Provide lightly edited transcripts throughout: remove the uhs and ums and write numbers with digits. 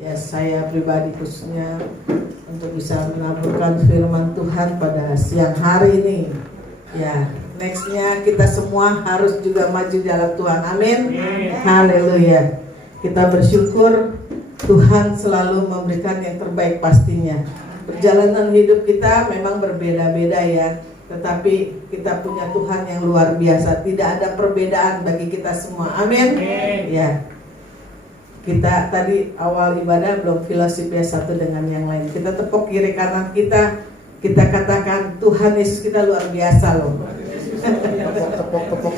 Ya, saya pribadi khususnya untuk bisa menaburkan firman Tuhan pada siang hari ini. Ya, nextnya kita semua harus juga maju dalam Tuhan. Amin. Haleluya. Kita bersyukur Tuhan selalu memberikan yang terbaik pastinya. Perjalanan hidup kita memang berbeda-beda ya, tetapi kita punya Tuhan yang luar biasa. Tidak ada perbedaan bagi kita semua. Amin. Ya. Kita tadi awal ibadah belum fellowship ya satu dengan yang lain. Kita tepuk kiri kanan kita katakan Tuhan Yesus kita luar biasa loh. Tepuk.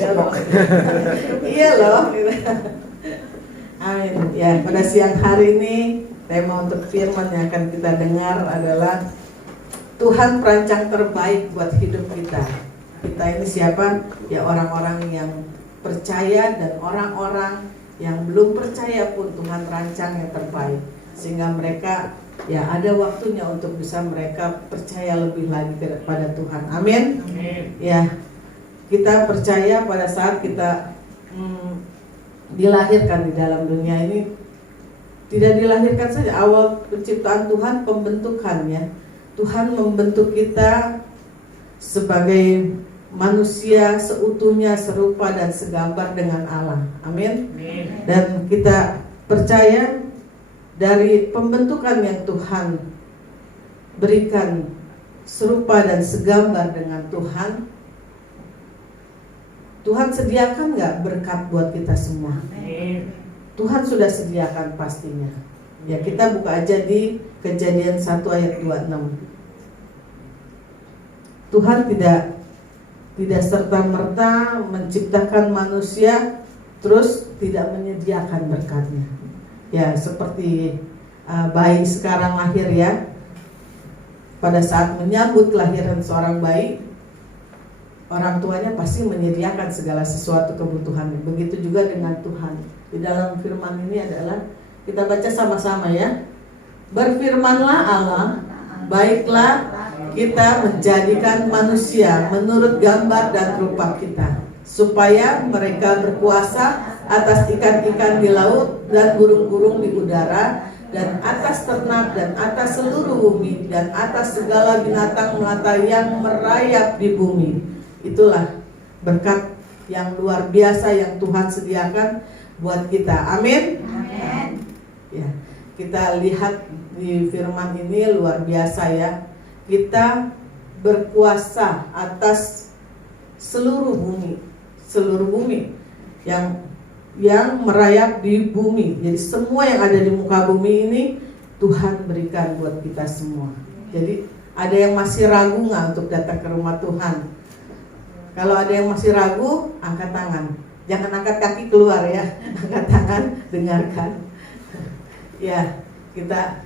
Iya loh. Amin. Ya, pada siang hari ini tema untuk firman yang akan kita dengar adalah Tuhan perancang terbaik buat hidup kita. Kita ini siapa? Ya, orang-orang yang percaya dan orang-orang yang belum percaya pun Tuhan rancang yang terbaik, sehingga mereka ya ada waktunya untuk bisa mereka percaya lebih lagi kepada Tuhan. Amin. Ya, kita percaya pada saat kita dilahirkan di dalam dunia ini, tidak dilahirkan saja, awal penciptaan Tuhan, pembentukannya Tuhan membentuk kita sebagai manusia seutuhnya serupa dan segambar dengan Allah. Amin. Dan kita percaya dari pembentukan yang Tuhan berikan serupa dan segambar dengan Tuhan, Tuhan sediakan nggak berkat buat kita semua? Tuhan sudah sediakan pastinya. Ya, kita buka aja di Kejadian 1 ayat 26. Tuhan tidak serta-merta menciptakan manusia terus tidak menyediakan berkatnya. Ya, seperti bayi sekarang lahir ya. Pada saat menyambut kelahiran seorang bayi, orang tuanya pasti menyediakan segala sesuatu kebutuhan. Begitu juga dengan Tuhan. Di dalam firman ini adalah, kita baca sama-sama ya. Berfirmanlah Allah, baiklah kita menjadikan manusia menurut gambar dan rupa kita, supaya mereka berkuasa atas ikan-ikan di laut dan burung-burung di udara, dan atas ternak dan atas seluruh bumi, dan atas segala binatang melata yang merayap di bumi. Itulah berkat yang luar biasa yang Tuhan sediakan buat kita. Amin. Ya, kita lihat di firman ini luar biasa ya. Kita berkuasa atas seluruh bumi yang merayap di bumi. Jadi semua yang ada di muka bumi ini Tuhan berikan buat kita semua. Jadi ada yang masih ragu nggak untuk datang ke rumah Tuhan? Kalau ada yang masih ragu, angkat tangan. Jangan angkat kaki keluar ya, angkat tangan, dengarkan. Ya, kita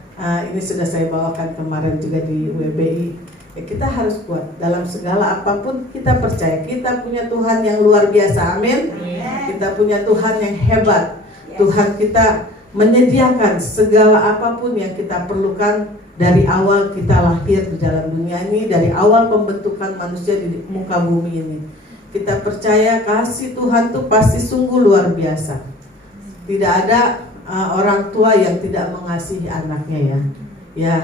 ini sudah saya bawakan kemarin juga di WBI. Ya, kita harus kuat dalam segala apapun. Kita percaya kita punya Tuhan yang luar biasa. Amin. Kita punya Tuhan yang hebat. Tuhan kita menyediakan segala apapun yang kita perlukan dari awal kita lahir di dalam dunia ini, dari awal pembentukan manusia di muka bumi ini. Kita percaya kasih Tuhan itu pasti sungguh luar biasa. Tidak ada orang tua yang tidak mengasihi anaknya ya. Ya,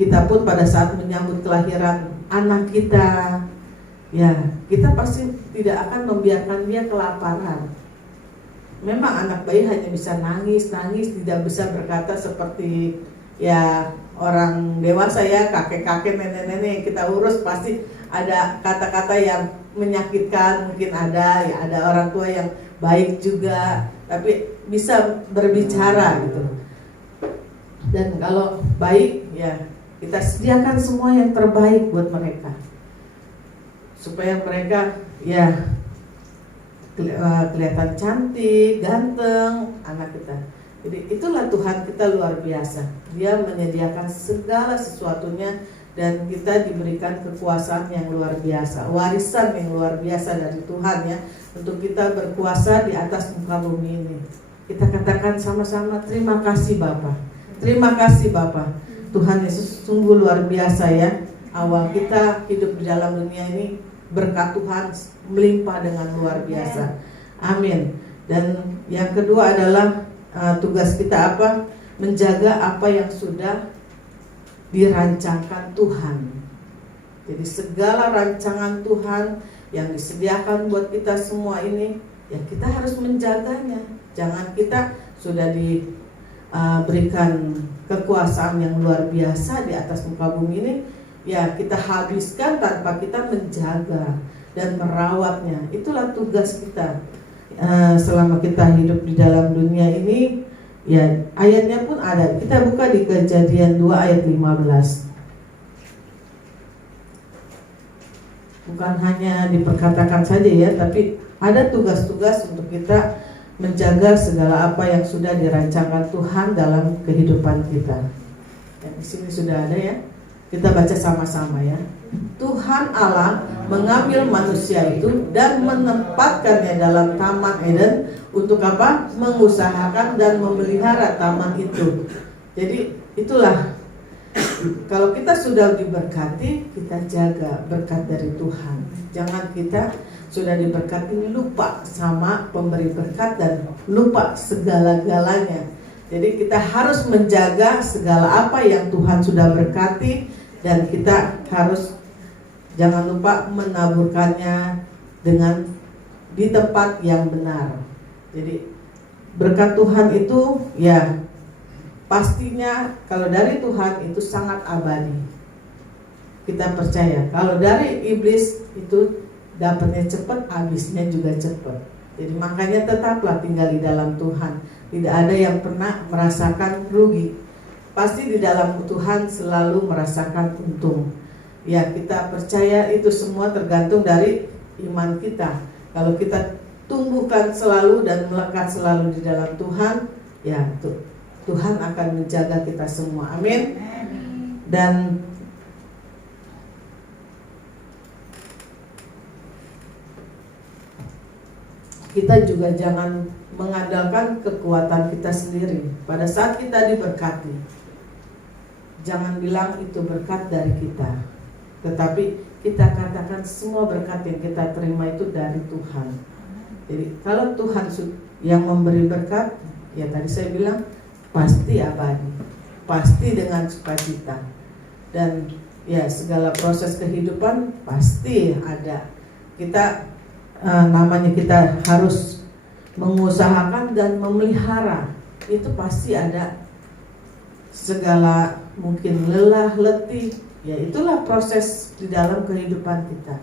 kita pun pada saat menyambut kelahiran anak kita, ya kita pasti tidak akan membiarkan dia kelaparan. Memang anak bayi hanya bisa nangis, tidak bisa berkata seperti ya orang dewasa ya, kakek-kakek, nenek-nenek yang kita urus pasti ada kata-kata yang menyakitkan, mungkin ada ya, ada orang tua yang baik juga, tapi bisa berbicara gitu. Dan kalau baik ya kita sediakan semua yang terbaik buat mereka, supaya mereka ya kelihatan cantik, ganteng anak kita. Jadi itulah Tuhan kita luar biasa. Dia menyediakan segala sesuatunya dan kita diberikan kekuasaan yang luar biasa, warisan yang luar biasa dari Tuhan ya, untuk kita berkuasa di atas muka bumi ini. Kita katakan sama-sama, terima kasih Bapa. Terima kasih Bapa. Tuhan Yesus sungguh luar biasa ya. Awal kita hidup di dalam dunia ini, berkat Tuhan melimpah dengan luar biasa. Amin. Dan yang kedua adalah tugas kita apa? Menjaga apa yang sudah dirancangkan Tuhan. Jadi segala rancangan Tuhan yang disediakan buat kita semua ini, ya kita harus menjaganya. Jangan kita sudah diberikan kekuasaan yang luar biasa di atas muka bumi ini, ya kita habiskan tanpa kita menjaga dan merawatnya. Itulah tugas kita selama kita hidup di dalam dunia ini. Ya, ayatnya pun ada. Kita buka di Kejadian 2 ayat 15. Bukan hanya diperkatakan saja ya, tapi ada tugas-tugas untuk kita menjaga segala apa yang sudah dirancangkan Tuhan dalam kehidupan kita. Ya, di sini sudah ada ya. Kita baca sama-sama ya. Tuhan Allah mengambil manusia itu dan menempatkannya dalam Taman Eden untuk apa? Mengusahakan dan memelihara taman itu. Jadi itulah, kalau kita sudah diberkati, kita jaga berkat dari Tuhan. Jangan kita sudah diberkati lupa sama pemberi berkat dan lupa segala-galanya. Jadi kita harus menjaga segala apa yang Tuhan sudah berkati, dan kita harus jangan lupa menaburkannya dengan di tempat yang benar. Jadi berkat Tuhan itu ya pastinya kalau dari Tuhan itu sangat abadi. Kita percaya. Kalau dari iblis itu dapatnya cepat, habisnya juga cepat. Jadi makanya tetaplah tinggal di dalam Tuhan. Tidak ada yang pernah merasakan rugi. Pasti di dalam Tuhan selalu merasakan untung. Ya, kita percaya itu semua tergantung dari iman kita. Kalau kita tumbuhkan selalu dan melekat selalu di dalam Tuhan, ya Tuhan akan menjaga kita semua. Amin. Dan kita juga jangan mengandalkan kekuatan kita sendiri. Pada saat kita diberkati, jangan bilang itu berkat dari kita, tetapi kita katakan semua berkat yang kita terima itu dari Tuhan. Jadi kalau Tuhan yang memberi berkat, ya tadi saya bilang pasti abadi, pasti dengan sukacita, dan ya segala proses kehidupan pasti ada. Kita namanya kita harus mengusahakan dan memelihara, itu pasti ada segala mungkin lelah, letih, ya itulah proses di dalam kehidupan kita.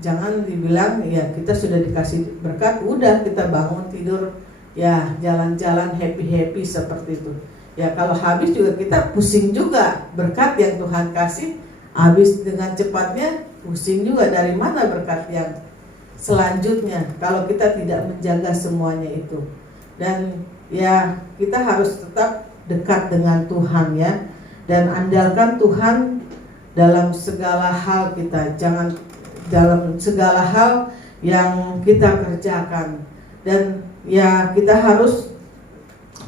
Jangan dibilang ya kita sudah dikasih berkat, udah kita bangun tidur ya jalan-jalan happy seperti itu. Ya kalau habis juga kita pusing juga, berkat yang Tuhan kasih habis dengan cepatnya, pusing juga dari mana berkat yang selanjutnya kalau kita tidak menjaga semuanya itu. Dan ya kita harus tetap dekat dengan Tuhan ya, dan andalkan Tuhan dalam segala hal kita. Jangan dalam segala hal yang kita kerjakan, dan ya kita harus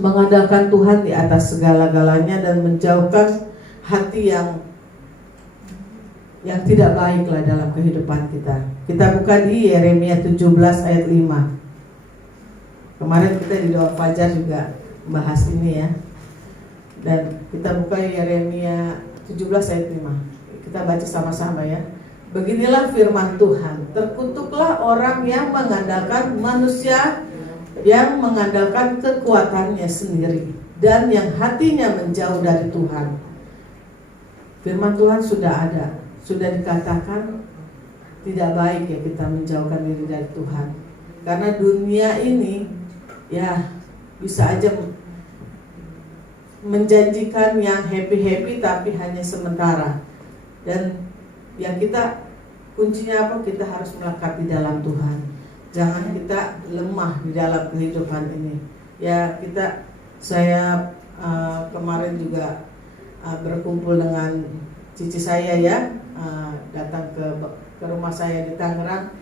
mengandalkan Tuhan di atas segala-galanya dan menjauhkan hati yang tidak baiklah dalam kehidupan kita. Kita buka di Yeremia 17 ayat 5. Kemarin kita di doa fajar juga membahas ini ya. Dan kita buka Yeremia 17 ayat 5. Kita baca sama-sama ya. Beginilah firman Tuhan, terkutuklah orang yang mengandalkan manusia, yang mengandalkan kekuatannya sendiri, dan yang hatinya menjauh dari Tuhan. Firman Tuhan sudah ada, sudah dikatakan tidak baik ya kita menjauhkan diri dari Tuhan. Karena dunia ini ya bisa aja menjanjikan yang happy tapi hanya sementara. Dan yang kita kuncinya apa? Kita harus melekat di dalam Tuhan. Jangan kita lemah di dalam kehidupan ini. Ya saya kemarin juga berkumpul dengan cici saya ya, datang ke rumah saya di Tangerang.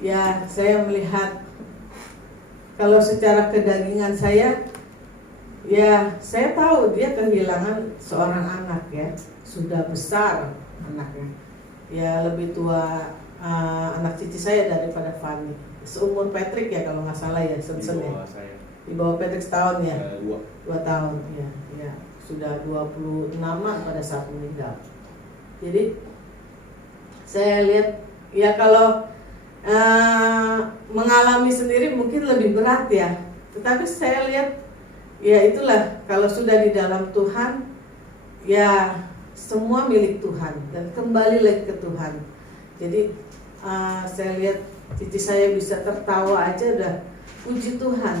Ya saya melihat kalau secara kedagingan saya, ya saya tahu dia kehilangan seorang anak ya, sudah besar anaknya. Ya lebih tua anak cici saya daripada Fanny. Seumur Patrick ya kalau nggak salah ya, Sensen ya. Di bawah Patrick setahun ya? 2 tahun ya, ya. Sudah 26-an pada saat meninggal. Jadi saya lihat ya kalau mengalami sendiri mungkin lebih berat ya. Tetapi saya lihat ya itulah, kalau sudah di dalam Tuhan ya semua milik Tuhan dan kembali lagi ke Tuhan. Jadi saya lihat cici saya bisa tertawa aja udah puji Tuhan.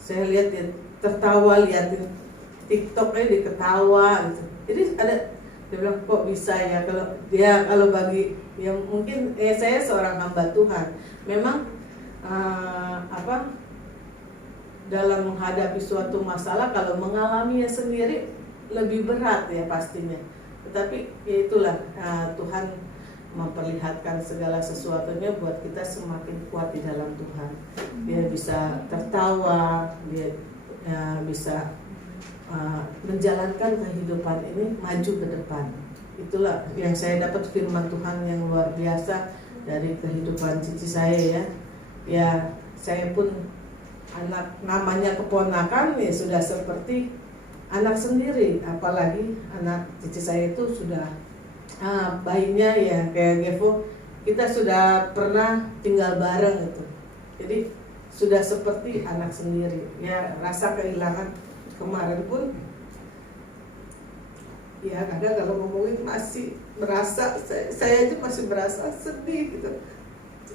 Saya lihat dia tertawa, liatin TikToknya dia ketawa gitu. Jadi ada, dia bilang kok bisa ya, kalau bagi yang mungkin saya seorang hamba Tuhan, memang dalam menghadapi suatu masalah kalau mengalaminya sendiri lebih berat ya pastinya. Tetapi ya itulah Tuhan memperlihatkan segala sesuatunya buat kita semakin kuat di dalam Tuhan. Dia bisa tertawa, dia bisa menjalankan kehidupan ini maju ke depan. Itulah yang saya dapat firman Tuhan yang luar biasa dari kehidupan cici saya ya. Ya saya pun anak namanya keponakan ya sudah seperti anak sendiri, apalagi anak cici saya itu sudah bayinya ya kayak Gevo, kita sudah pernah tinggal bareng gitu. Jadi sudah seperti anak sendiri. Ya rasa kehilangan kemarin pun ya kadang kalau ngomongin masih berasa, saya aja masih berasa sedih gitu.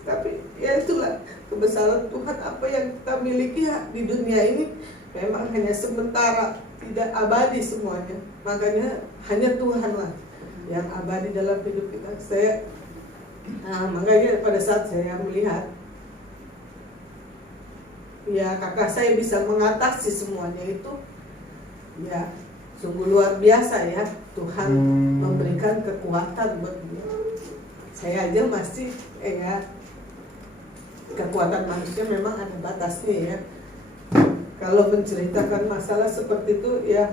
Tapi ya itulah kebesaran Tuhan, apa yang kita miliki di dunia ini memang hanya sementara, tidak abadi semuanya. Makanya hanya Tuhan lah yang abadi dalam hidup kita. Makanya pada saat saya melihat ya kakak saya bisa mengatasi semuanya itu, ya sungguh luar biasa ya. Tuhan memberikan kekuatan buat dia. Saya aja masih kekuatan manusia memang ada batasnya ya. Kalau menceritakan masalah seperti itu ya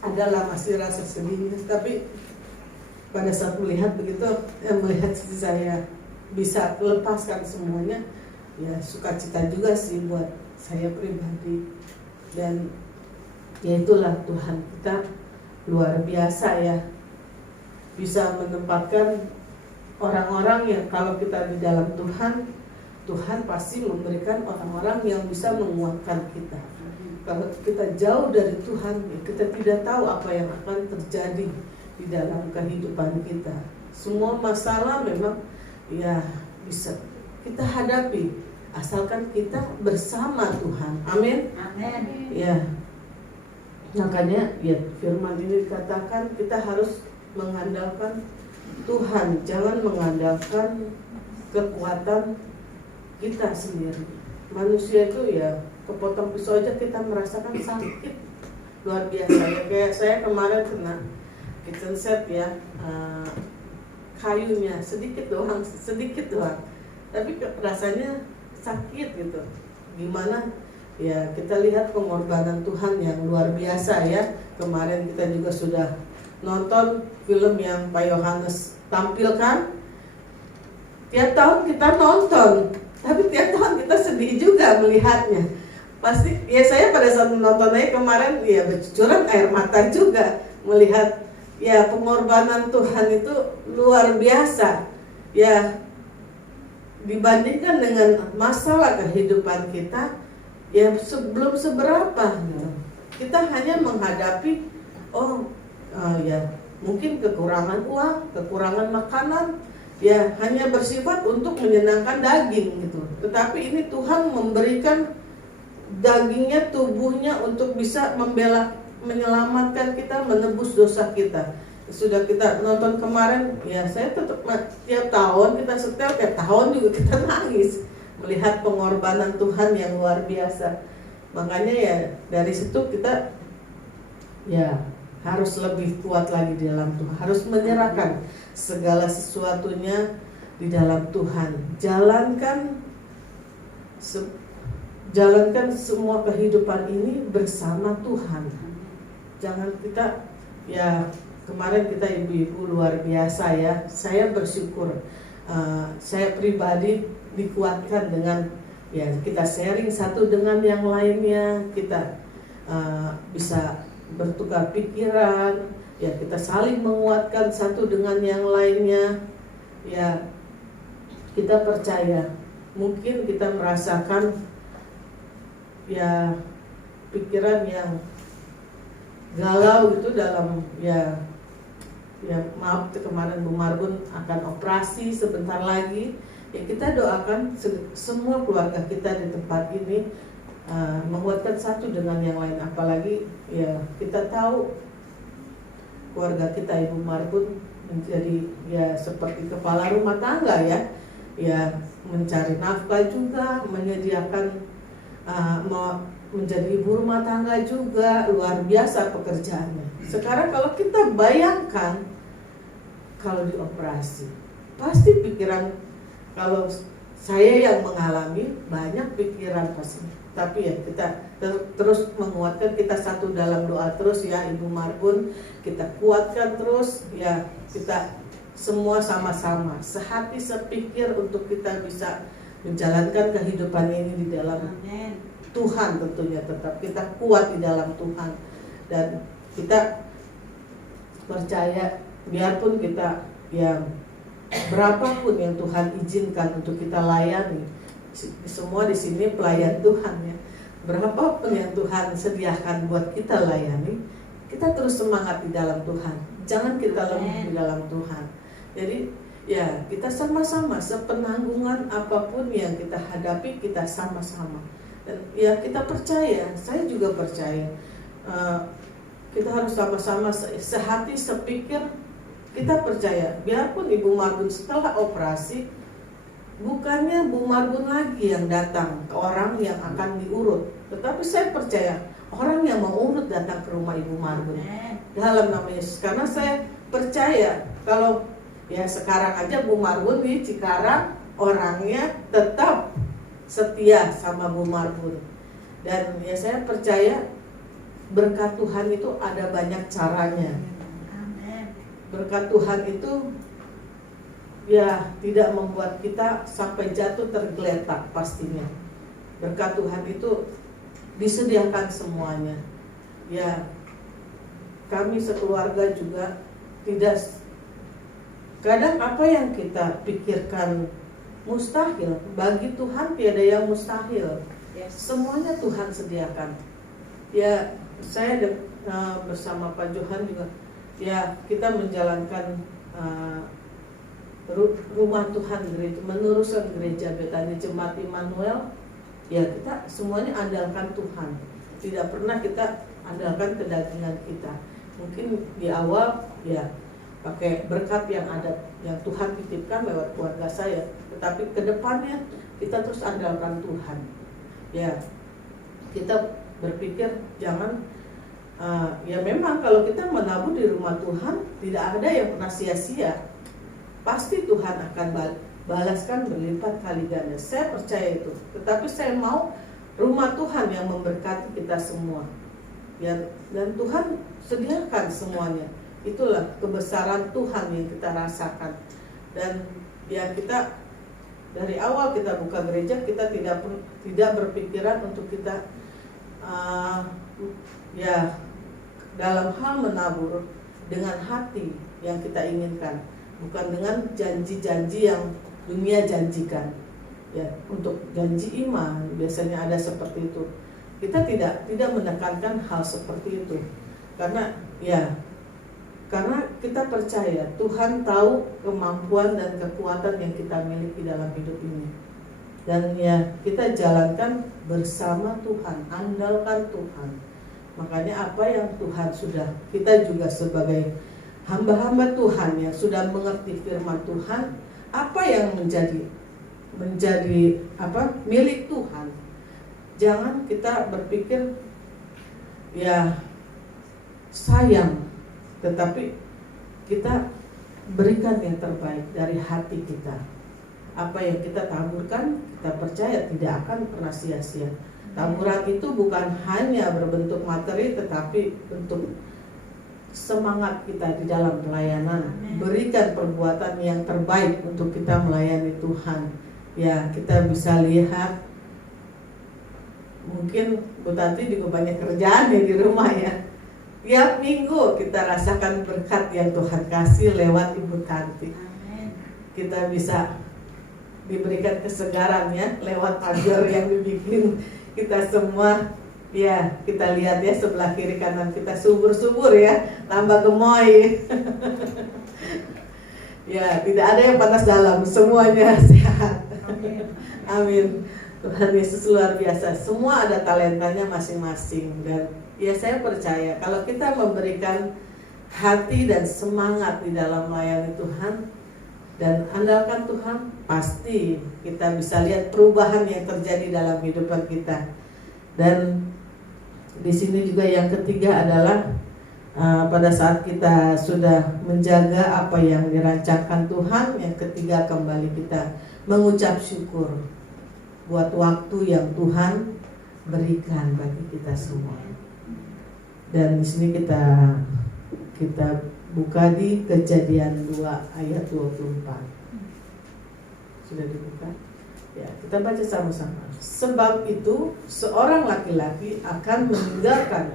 adalah masih rasa sedihnya. Tapi pada saat melihat begitu, melihat saya bisa lepaskan semuanya, ya sukacita juga sih buat saya pribadi. Dan ya itulah Tuhan kita luar biasa ya, bisa menempatkan orang-orang yang kalau kita di dalam Tuhan, Tuhan pasti memberikan orang-orang yang bisa menguatkan kita. Kalau kita jauh dari Tuhan, kita tidak tahu apa yang akan terjadi di dalam kehidupan kita. Semua masalah memang ya bisa kita hadapi asalkan kita bersama Tuhan. Amin. Amin. Ya. Makanya ya firman ini dikatakan kita harus mengandalkan Tuhan, jangan mengandalkan kekuatan kita sendiri. Manusia itu ya kepotong pisau aja kita merasakan sakit luar biasa ya. Kayak saya kemarin kena kitchen set ya, kayunya sedikit doang, tapi rasanya sakit gitu. Gimana ya, kita lihat pengorbanan Tuhan yang luar biasa ya. Kemarin kita juga sudah nonton film yang Pak Yohanes tampilkan. Tiap tahun kita nonton, tapi tiap tahun kita sedih juga melihatnya. Pasti ya, saya pada saat menontonnya kemarin ya bercucuran air mata juga melihat ya pengorbanan Tuhan itu luar biasa ya. Dibandingkan dengan masalah kehidupan kita ya belum seberapa gitu. Kita hanya menghadapi ya mungkin kekurangan uang, kekurangan makanan, ya hanya bersifat untuk menyenangkan daging gitu. Tetapi ini Tuhan memberikan dagingnya, tubuhnya untuk bisa menyelamatkan kita, menebus dosa kita. Sudah kita nonton kemarin ya, saya tetap tiap tahun kita setel, tiap tahun juga kita nangis melihat pengorbanan Tuhan yang luar biasa. Makanya ya dari situ kita ya harus lebih kuat lagi di dalam Tuhan, harus menyerahkan segala sesuatunya di dalam Tuhan. Jalankan semua kehidupan ini bersama Tuhan. Jangan kita ya, kemarin kita ibu-ibu luar biasa ya. Saya bersyukur, saya pribadi dikuatkan dengan ya kita sharing satu dengan yang lainnya, kita bisa bertukar pikiran, ya kita saling menguatkan satu dengan yang lainnya. Ya kita percaya, mungkin kita merasakan ya pikiran yang galau gitu dalam ya maaf kemarin Bu Marbun akan operasi sebentar lagi. Ya kita doakan semua keluarga kita di tempat ini menguatkan satu dengan yang lain, apalagi ya kita tahu keluarga kita Ibu Marbun menjadi ya seperti kepala rumah tangga ya mencari nafkah juga, menyediakan menjadi ibu rumah tangga juga, luar biasa pekerjaannya. Sekarang kalau kita bayangkan kalau dioperasi, pasti pikiran, kalau saya yang mengalami banyak pikiran pasti. Tapi ya kita terus menguatkan, kita satu dalam doa terus ya Ibu Marbun, kita kuatkan terus ya, kita semua sama-sama sehati sepikir untuk kita bisa menjalankan kehidupan ini di dalam Tuhan. Tentunya tetap kita kuat di dalam Tuhan, dan kita percaya biarpun kita yang berapapun yang Tuhan izinkan untuk kita layani, semua di sini pelayan Tuhan ya, berapapun yang Tuhan sediakan buat kita layani, kita terus semangat di dalam Tuhan, jangan kita lemah di dalam Tuhan. Jadi ya kita sama-sama sepenanggungan apapun yang kita hadapi, kita sama-sama. Dan ya kita percaya, saya juga percaya, kita harus sama-sama sehati sepikir. Kita percaya, biarpun Ibu Marbun setelah operasi, bukannya Bu Marbun lagi yang datang ke orang yang akan diurut, tetapi saya percaya orang yang mau urut datang ke rumah Ibu Marbun dalam nama Yesus. Karena saya percaya kalau ya sekarang aja Bu Marbun di Cikarang orangnya tetap setia sama Bu Marbun, dan ya saya percaya berkat Tuhan itu ada banyak caranya. Berkat Tuhan itu ya tidak membuat kita sampai jatuh tergeletak pastinya. Berkat Tuhan itu disediakan semuanya. Ya kami sekeluarga juga tidak, kadang apa yang kita pikirkan mustahil, bagi Tuhan tiada yang mustahil. Semuanya Tuhan sediakan. Ya saya bersama Pak Johan juga, ya kita menjalankan rumah Tuhan gereja, meneruskan gereja Betani Jemaat Immanuel. Ya kita semuanya andalkan Tuhan, tidak pernah kita andalkan kedagingan kita. Mungkin di awal ya pakai berkat yang ada, yang Tuhan titipkan lewat keluarga saya, tetapi kedepannya kita terus andalkan Tuhan. Ya kita berpikir jangan ya memang kalau kita menabur di rumah Tuhan tidak ada yang pernah sia-sia, pasti Tuhan akan balaskan berlipat kali ganda. Saya percaya itu. Tetapi saya mau rumah Tuhan yang memberkati kita semua ya, dan Tuhan sediakan semuanya. Itulah kebesaran Tuhan yang kita rasakan. Dan ya kita dari awal kita buka gereja, kita tidak berpikiran untuk kita ya dalam hal menabur dengan hati yang kita inginkan, bukan dengan janji-janji yang dunia janjikan. Ya, untuk janji iman biasanya ada seperti itu. Kita tidak menekankan hal seperti itu. Karena kita percaya Tuhan tahu kemampuan dan kekuatan yang kita miliki dalam hidup ini. Dan ya kita jalankan bersama Tuhan, andalkan Tuhan. Makanya apa yang Tuhan sudah, kita juga sebagai hamba-hamba Tuhan yang sudah mengerti firman Tuhan, apa yang menjadi milik Tuhan. Jangan kita berpikir ya sayang, tetapi kita berikan yang terbaik dari hati kita. Apa yang kita taburkan, kita percaya tidak akan pernah sia-sia. Taburan itu bukan hanya berbentuk materi, tetapi bentuk semangat kita di dalam pelayanan. Berikan perbuatan yang terbaik untuk kita melayani Tuhan. Ya, kita bisa lihat Mungkin Bu Tati juga banyak kerjaan ya di rumah ya. Tiap minggu kita rasakan berkat yang Tuhan kasih lewat Ibu Tati. Kita bisa diberikan kesegaran ya lewat pagar yang dibikin kita semua. Ya, kita lihat ya sebelah kiri kanan kita subur-subur ya, tambah gemoy. Ya, tidak ada yang panas dalam, semuanya sehat. Amin. Tuhan Yesus luar biasa. Semua ada talentanya masing-masing. Dan ya saya percaya kalau kita memberikan hati dan semangat di dalam melayani Tuhan dan andalkan Tuhan, pasti kita bisa lihat perubahan yang terjadi dalam kehidupan kita. Dan di sini juga yang ketiga adalah pada saat kita sudah menjaga apa yang dirancangkan Tuhan, yang ketiga kembali kita mengucap syukur buat waktu yang Tuhan berikan bagi kita semua. Dan di sini kita buka di Kejadian 2 ayat 24. Sudah dibuka? Ya, kita baca sama-sama. Sebab itu seorang laki-laki akan meninggalkan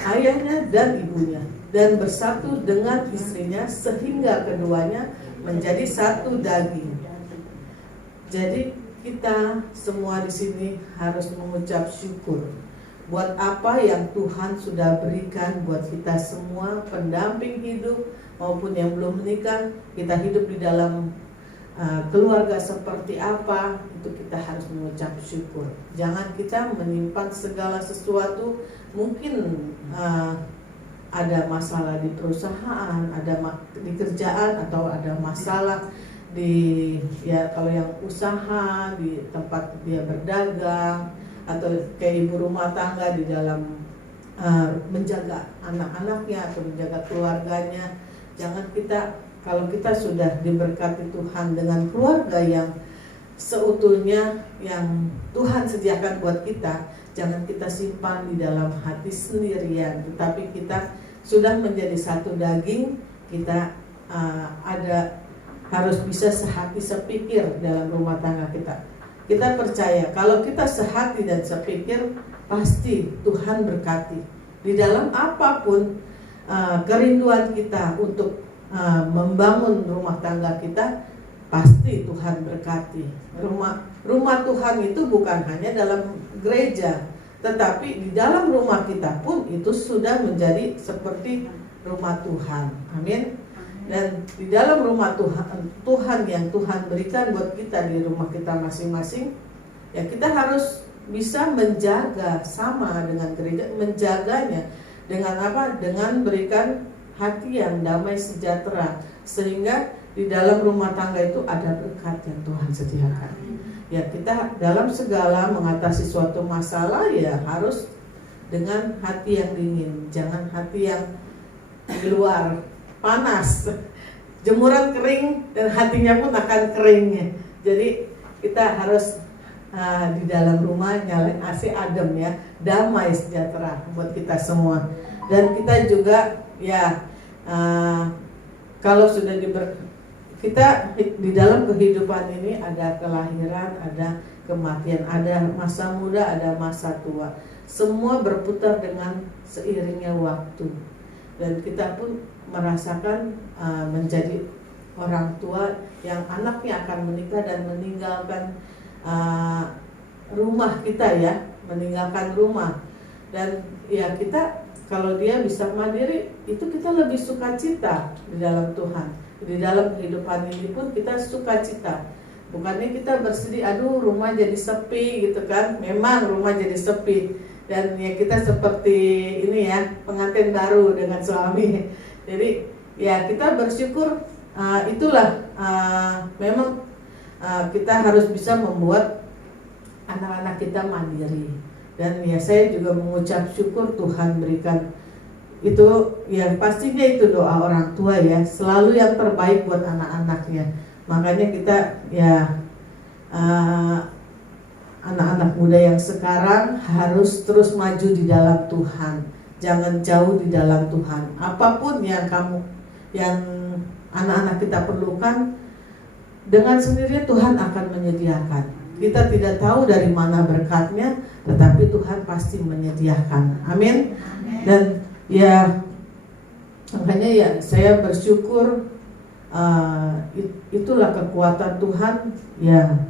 ayahnya dan ibunya dan bersatu dengan istrinya sehingga keduanya menjadi satu daging. Jadi kita semua di sini harus mengucap syukur buat apa yang Tuhan sudah berikan buat kita semua, pendamping hidup maupun yang belum menikah. Kita hidup di dalam keluarga seperti apa, itu kita harus mengucap syukur. Jangan kita menyimpan segala sesuatu. Mungkin ada masalah di perusahaan, ada di kerjaan, atau ada masalah di kalau yang usaha di tempat dia berdagang, atau kayak ibu rumah tangga di dalam menjaga anak-anaknya atau menjaga keluarganya. Jangan kalau kita sudah diberkati Tuhan dengan keluarga yang seutuhnya yang Tuhan sediakan buat kita, jangan kita simpan di dalam hati sendirian, tetapi kita sudah menjadi satu daging. Kita harus bisa sehati sepikir dalam rumah tangga kita. Kita percaya kalau kita sehati dan sepikir, pasti Tuhan berkati. Di dalam apapun kerinduan kita untuk membangun rumah tangga kita, pasti Tuhan berkati. Rumah Tuhan itu bukan hanya dalam gereja, tetapi di dalam rumah kita pun itu sudah menjadi seperti rumah Tuhan. Amin. Dan di dalam rumah Tuhan yang Tuhan berikan buat kita di rumah kita masing-masing, ya kita harus bisa menjaga sama dengan gereja, menjaganya dengan apa? Dengan berikan hati yang damai sejahtera, sehingga di dalam rumah tangga itu ada berkat yang Tuhan sediakan. Ya, kita dalam segala mengatasi suatu masalah ya harus dengan hati yang dingin, jangan hati yang di luar panas. Jemuran kering dan hatinya pun akan keringnya. Jadi kita harus di dalam rumah nyalain AC adem ya, damai sejahtera buat kita semua. Dan kita juga ya kalau sudah kita di dalam kehidupan ini ada kelahiran, ada kematian, ada masa muda, ada masa tua. Semua berputar dengan seiringnya waktu. Dan kita pun merasakan menjadi orang tua yang anaknya akan menikah dan meninggalkan rumah kita ya, meninggalkan rumah. Dan ya kita kalau dia bisa mandiri, itu kita lebih sukacita di dalam Tuhan. Di dalam kehidupan ini pun kita sukacita. Bukannya kita bersedih, aduh rumah jadi sepi gitu kan. Memang rumah jadi sepi. Dan ya kita seperti ini ya, pengantin baru dengan suami. Jadi ya kita bersyukur, itulah memang kita harus bisa membuat anak-anak kita mandiri. Dan ya saya juga mengucap syukur Tuhan berikan itu, ya pastinya itu doa orang tua ya, selalu yang terbaik buat anak-anaknya. Makanya kita ya anak-anak muda yang sekarang harus terus maju di dalam Tuhan, jangan jauh di dalam Tuhan. Apapun yang anak-anak kita perlukan, dengan sendirinya Tuhan akan menyediakan. Kita tidak tahu dari mana berkatnya, tetapi Tuhan pasti menyediakan. Amin. Dan ya, makanya ya saya bersyukur, itulah kekuatan Tuhan. Ya,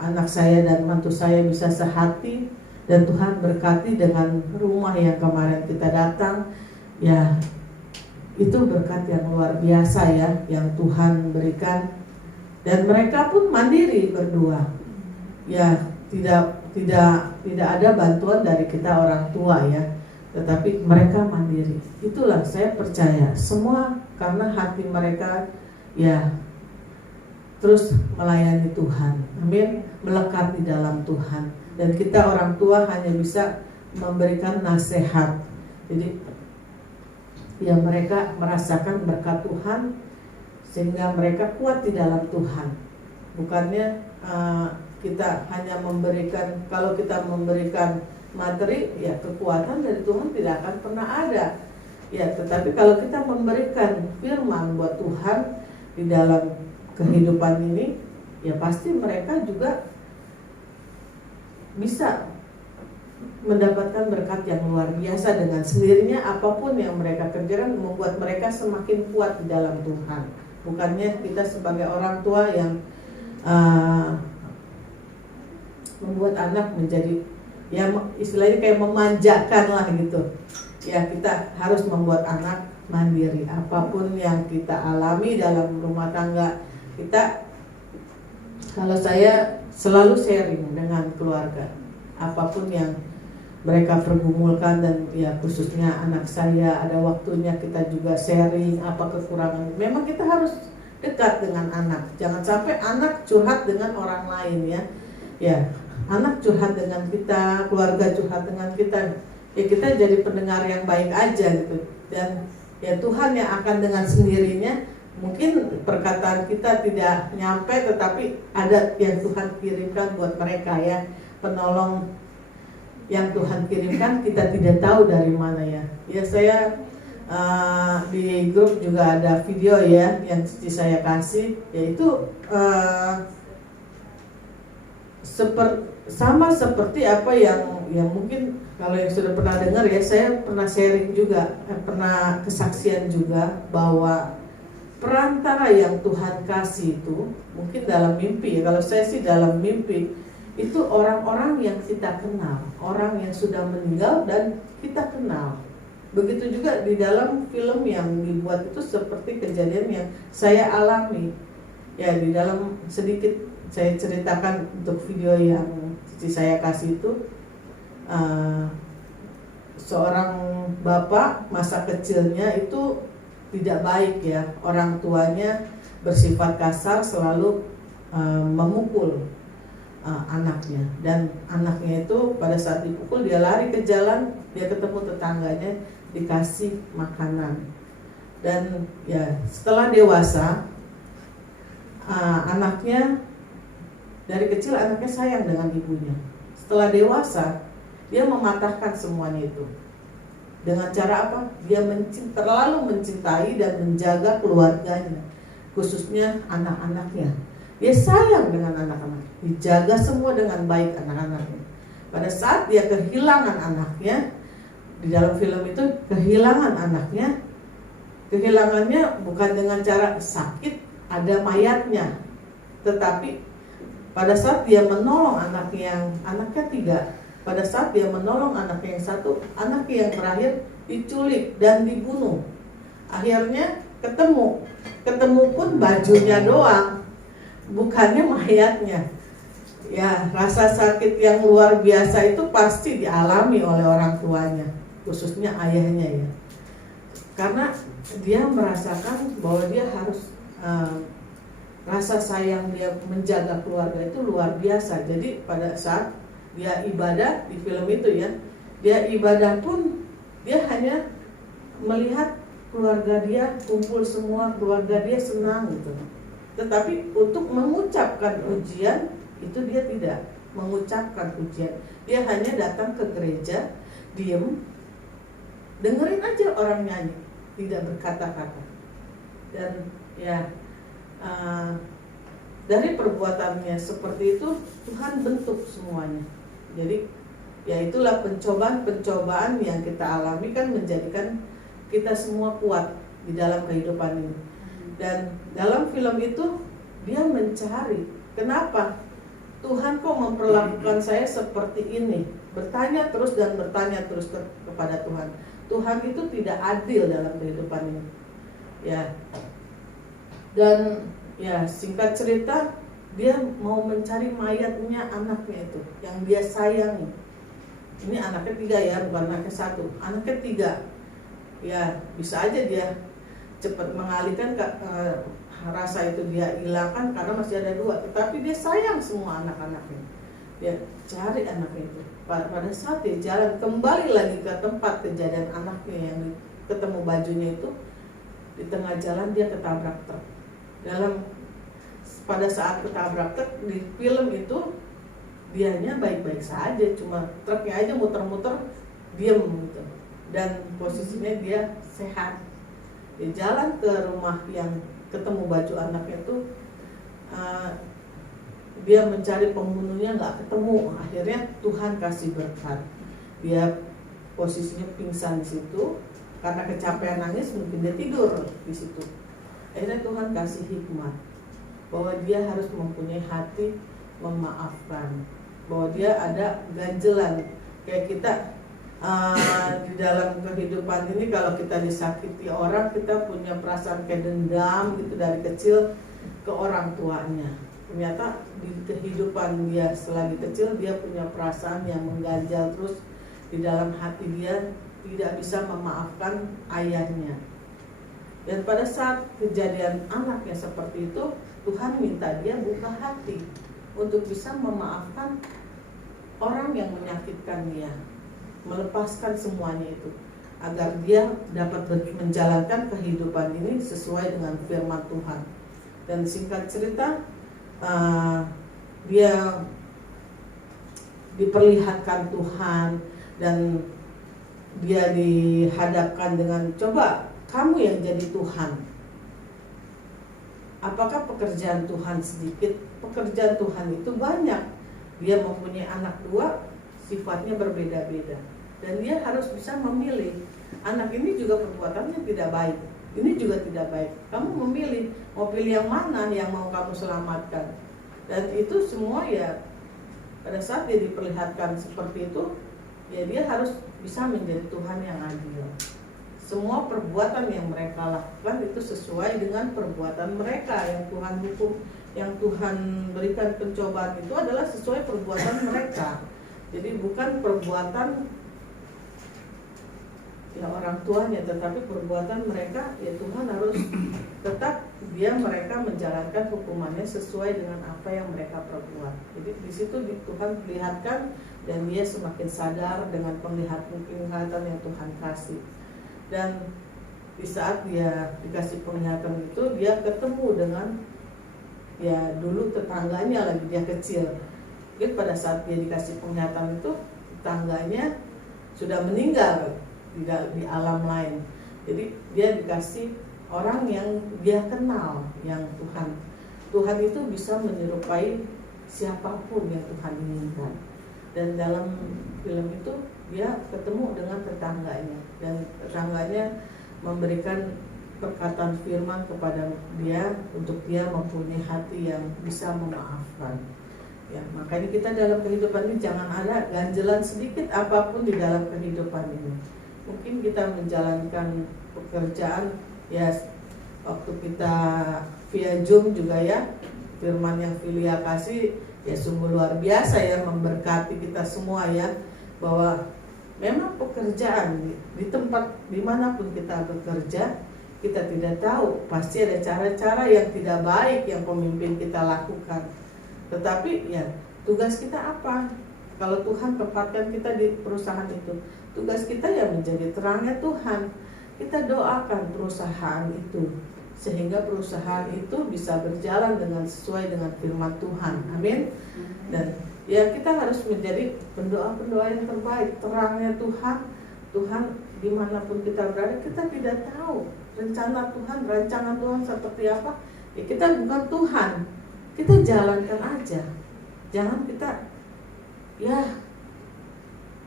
anak saya dan mantu saya bisa sehati, dan Tuhan berkati dengan rumah yang kemarin kita datang. Ya, itu berkat yang luar biasa ya, yang Tuhan berikan. Dan mereka pun mandiri berdua. Ya, tidak ada bantuan dari kita orang tua ya, tetapi mereka mandiri. Itulah saya percaya semua karena hati mereka ya terus melayani Tuhan. Amin. Melekat di dalam Tuhan. Dan kita orang tua hanya bisa memberikan nasihat. Jadi ya mereka merasakan berkat Tuhan sehingga mereka kuat di dalam Tuhan. Bukannya kita hanya memberikan, kalau kita memberikan materi, ya kekuatan dari Tuhan tidak akan pernah ada. Ya, tetapi kalau kita memberikan firman buat Tuhan di dalam kehidupan ini, ya pasti mereka juga bisa mendapatkan berkat yang luar biasa. Dengan sendirinya apapun yang mereka kerjakan membuat mereka semakin kuat di dalam Tuhan. Bukannya kita sebagai orang tua yang membuat anak menjadi, ya istilahnya kayak memanjakan lah gitu. Ya, kita harus membuat anak mandiri. Apapun yang kita alami dalam rumah tangga kita, kalau saya selalu sharing dengan keluarga apapun yang mereka pergumulkan, dan ya khususnya anak saya, ada waktunya kita juga sharing apa kekurangan. Memang kita harus dekat dengan anak. Jangan sampai anak curhat dengan orang lain ya. Ya, anak curhat dengan kita, keluarga curhat dengan kita. Ya kita jadi pendengar yang baik aja gitu. Dan ya Tuhan yang akan dengan sendirinya, mungkin perkataan kita tidak nyampe, tetapi ada yang Tuhan kirimkan buat mereka ya. Penolong yang Tuhan kirimkan, kita tidak tahu dari mana ya. Ya saya di grup juga ada video ya yang saya kasih, yaitu sama seperti apa yang mungkin kalau yang sudah pernah dengar ya, saya pernah sharing juga, pernah kesaksian juga bahwa perantara yang Tuhan kasih itu mungkin dalam mimpi ya. Kalau saya sih dalam mimpi itu orang-orang yang kita kenal, orang yang sudah meninggal dan kita kenal. Begitu juga di dalam film yang dibuat itu seperti kejadian yang saya alami. Ya, di dalam sedikit saya ceritakan untuk video yang saya kasih itu, seorang bapak masa kecilnya itu tidak baik ya. Orang tuanya bersifat kasar, selalu memukul anaknya, dan anaknya itu pada saat dipukul dia lari ke jalan, dia ketemu tetangganya, dikasih makanan. Dan ya setelah dewasa, anaknya dari kecil anaknya sayang dengan ibunya. Setelah dewasa dia mematahkan semuanya itu. Dengan cara apa? Dia terlalu mencintai dan menjaga keluarganya, khususnya anak-anaknya. Dia sayang dengan anak-anak, dijaga semua dengan baik anak-anaknya. Pada saat dia kehilangan anaknya, di dalam film itu kehilangan anaknya, kehilangannya bukan dengan cara sakit, ada mayatnya, tetapi pada saat dia menolong anaknya 3, pada saat dia menolong anaknya yang 1, anaknya yang terakhir diculik dan dibunuh. Akhirnya ketemu pun bajunya doang, bukannya mayatnya. Ya, rasa sakit yang luar biasa itu pasti dialami oleh orang tuanya, khususnya ayahnya ya. Karena dia merasakan bahwa dia harus rasa sayang dia menjaga keluarga itu luar biasa. Jadi pada saat dia ibadah di film itu ya, dia ibadah pun dia hanya melihat keluarga dia kumpul semua, keluarga dia senang gitu. Tetapi untuk mengucapkan pujian itu dia tidak mengucapkan pujian. Dia hanya datang ke gereja, diem, dengerin aja orang nyanyi, tidak berkata-kata. Dan ya dari perbuatannya seperti itu Tuhan bentuk semuanya. Jadi ya itulah pencobaan-pencobaan yang kita alami kan menjadikan kita semua kuat di dalam kehidupan ini. Dan dalam film itu dia mencari, kenapa Tuhan kok memperlakukan saya seperti ini? Bertanya terus dan bertanya terus kepada Tuhan. Tuhan itu tidak adil dalam kehidupan ini. Ya. Dan ya singkat cerita, dia mau mencari mayatnya anaknya itu yang dia sayangi. Ini anaknya 3 ya, bukan anaknya 1, anaknya 3. Ya bisa aja dia cepat mengalihkan rasa itu dia hilangkan karena masih ada 2, tetapi dia sayang semua anak-anaknya. Dia cari anaknya itu. Pada saat dia jalan kembali lagi ke tempat kejadian anaknya yang ketemu bajunya itu, di tengah jalan dia ketabrak truk. Pada saat ketabrak truk di film itu dianya baik-baik saja, cuma truknya aja muter-muter diem gitu, dan posisinya dia sehat. Dia jalan ke rumah yang ketemu baju anaknya itu, dia mencari pembunuhnya nggak ketemu. Akhirnya Tuhan kasih berkat, dia posisinya pingsan di situ karena kecapean nangis, mungkin dia tidur di situ. Akhirnya Tuhan kasih hikmat bahwa dia harus mempunyai hati memaafkan, bahwa dia ada ganjelan kayak kita di dalam kehidupan ini. Kalau kita disakiti orang, kita punya perasaan kayak dendam gitu dari kecil ke orang tuanya. Ternyata di kehidupan dia selagi kecil, dia punya perasaan yang mengganjal terus di dalam hati dia, tidak bisa memaafkan ayahnya. Dan pada saat kejadian anaknya seperti itu, Tuhan minta dia buka hati untuk bisa memaafkan orang yang menyakitkan dia, melepaskan semuanya itu, agar dia dapat menjalankan kehidupan ini sesuai dengan firman Tuhan. Dan singkat cerita, dia diperlihatkan Tuhan dan dia dihadapkan dengan, coba kamu yang jadi Tuhan, apakah pekerjaan Tuhan sedikit? Pekerjaan Tuhan itu banyak. Dia mempunyai anak 2, sifatnya berbeda-beda, dan dia harus bisa memilih. Anak ini juga perbuatannya tidak baik, ini juga tidak baik. Kamu memilih, mau pilih yang mana yang mau kamu selamatkan. Dan itu semua ya pada saat dia diperlihatkan seperti itu, ya dia harus bisa menjadi Tuhan yang adil. Semua perbuatan yang mereka lakukan itu sesuai dengan perbuatan mereka yang Tuhan hukum, yang Tuhan berikan pencobaan itu adalah sesuai perbuatan mereka. Jadi bukan perbuatan ya orang tuanya, tetapi perbuatan mereka, ya Tuhan harus tetap mereka menjalankan hukumannya sesuai dengan apa yang mereka perbuat. Jadi di situ Tuhan perlihatkan, dan dia semakin sadar dengan penglihatan yang Tuhan kasih. Dan di saat dia dikasih penglihatan itu, dia ketemu dengan ya dulu tetangganya lagi, dia kecil. Jadi pada saat dia dikasih penglihatan itu, tetangganya sudah meninggal di alam lain. Jadi dia dikasih orang yang dia kenal, yang Tuhan itu bisa menyerupai siapapun yang Tuhan inginkan. Dan dalam film itu dia ketemu dengan tetangganya, dan tetangganya memberikan perkataan firman kepada dia untuk dia mempunyai hati yang bisa memaafkan. Ya, makanya kita dalam kehidupan ini jangan ada ganjelan sedikit apapun di dalam kehidupan ini. Mungkin kita menjalankan pekerjaan, ya waktu kita via Zoom juga ya, firman yang Filia kasih ya sungguh luar biasa ya, memberkati kita semua ya, bahwa memang pekerjaan di tempat dimanapun kita bekerja, kita tidak tahu, pasti ada cara-cara yang tidak baik yang pemimpin kita lakukan. Tetapi ya tugas kita apa? Kalau Tuhan tempatkan kita di perusahaan itu, tugas kita ya menjadi terangnya Tuhan. Kita doakan perusahaan itu, sehingga perusahaan itu bisa berjalan dengan sesuai dengan firman Tuhan. Amin. Dan ya kita harus menjadi pendoa-pendoa yang terbaik, terangnya Tuhan. Tuhan dimanapun kita berada, kita tidak tahu rencana Tuhan, rancangan Tuhan seperti apa. Ya kita bukan Tuhan, kita jalankan aja. Jangan kita ya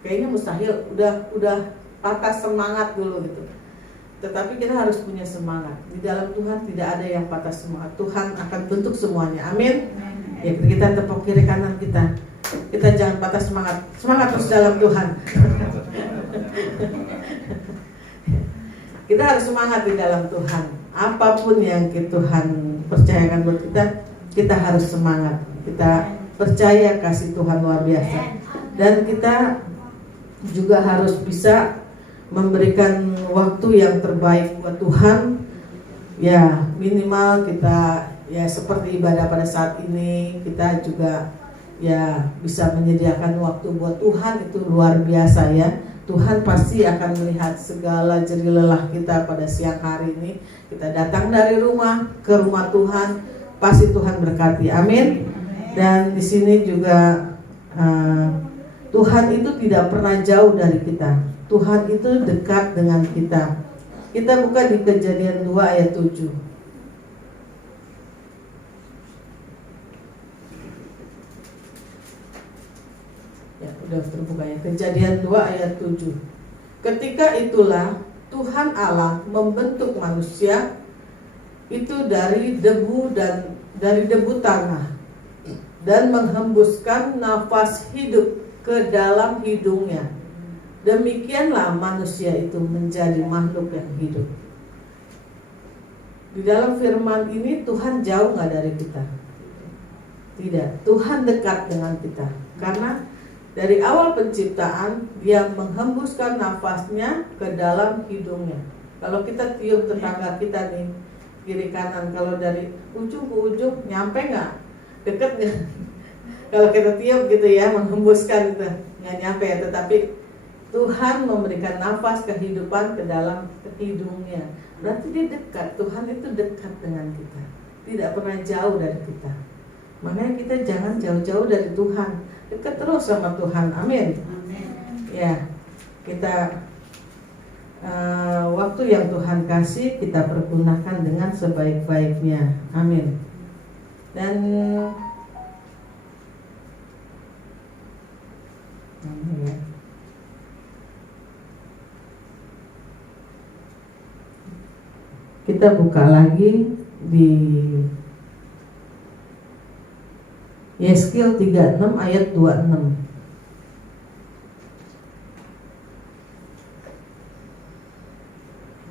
kayaknya mustahil, udah patah semangat dulu gitu. Tetapi kita harus punya semangat. Di dalam Tuhan tidak ada yang patah semangat. Tuhan akan bentuk semuanya. Amin. Ya, kita tepuk kiri kanan kita. Kita jangan patah semangat. Semangat terus dalam Tuhan. Kita harus semangat di dalam Tuhan. Apapun yang Tuhan percayakan buat kita, kita harus semangat. Kita percaya kasih Tuhan luar biasa. Dan kita juga harus bisa memberikan waktu yang terbaik buat Tuhan. Ya, minimal kita ya seperti ibadah pada saat ini, kita juga ya bisa menyediakan waktu buat Tuhan, itu luar biasa ya. Tuhan pasti akan melihat segala jerih lelah kita pada siang hari ini. Kita datang dari rumah ke rumah Tuhan, pasti Tuhan berkati. Amin. Dan di sini juga Tuhan itu tidak pernah jauh dari kita. Tuhan itu dekat dengan kita. Kita buka di Kejadian 2 ayat 7. Ya, udah terbuka ya. Kejadian 2 ayat 7. Ketika itulah Tuhan Allah membentuk manusia itu dari debu tanah dan menghembuskan nafas hidup ke dalam hidungnya. Demikianlah manusia itu menjadi makhluk yang hidup. Di dalam firman ini Tuhan jauh gak dari kita? Tidak, Tuhan dekat dengan kita. Karena dari awal penciptaan Dia menghembuskan nafasnya ke dalam hidungnya. Kalau kita tiup tetangga kita nih, kiri kanan, kalau dari ujung ke ujung nyampe gak? Deket gak? Kalau kita tiup gitu ya, menghembuskan gitu, gak nyampe ya. Tetapi Tuhan memberikan nafas kehidupan ke dalam hidungnya. Berarti Dia dekat. Tuhan itu dekat dengan kita, tidak pernah jauh dari kita. Makanya kita jangan jauh-jauh dari Tuhan, dekat terus sama Tuhan. Amin. Ya, kita waktu yang Tuhan kasih kita pergunakan dengan sebaik-baiknya. Amin. Dan ya. Kita buka lagi di Yeskil 36 ayat 26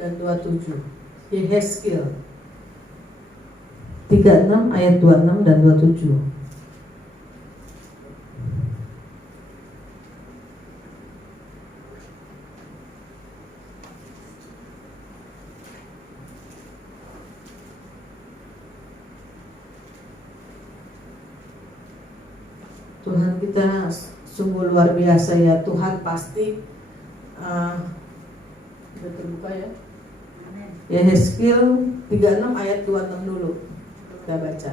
dan 27. Yeskil 36 ayat 26 dan 27. Tuhan kita sungguh luar biasa ya. Tuhan pasti sudah terbuka ya. Yeskil 36 ayat 26 dulu kita baca.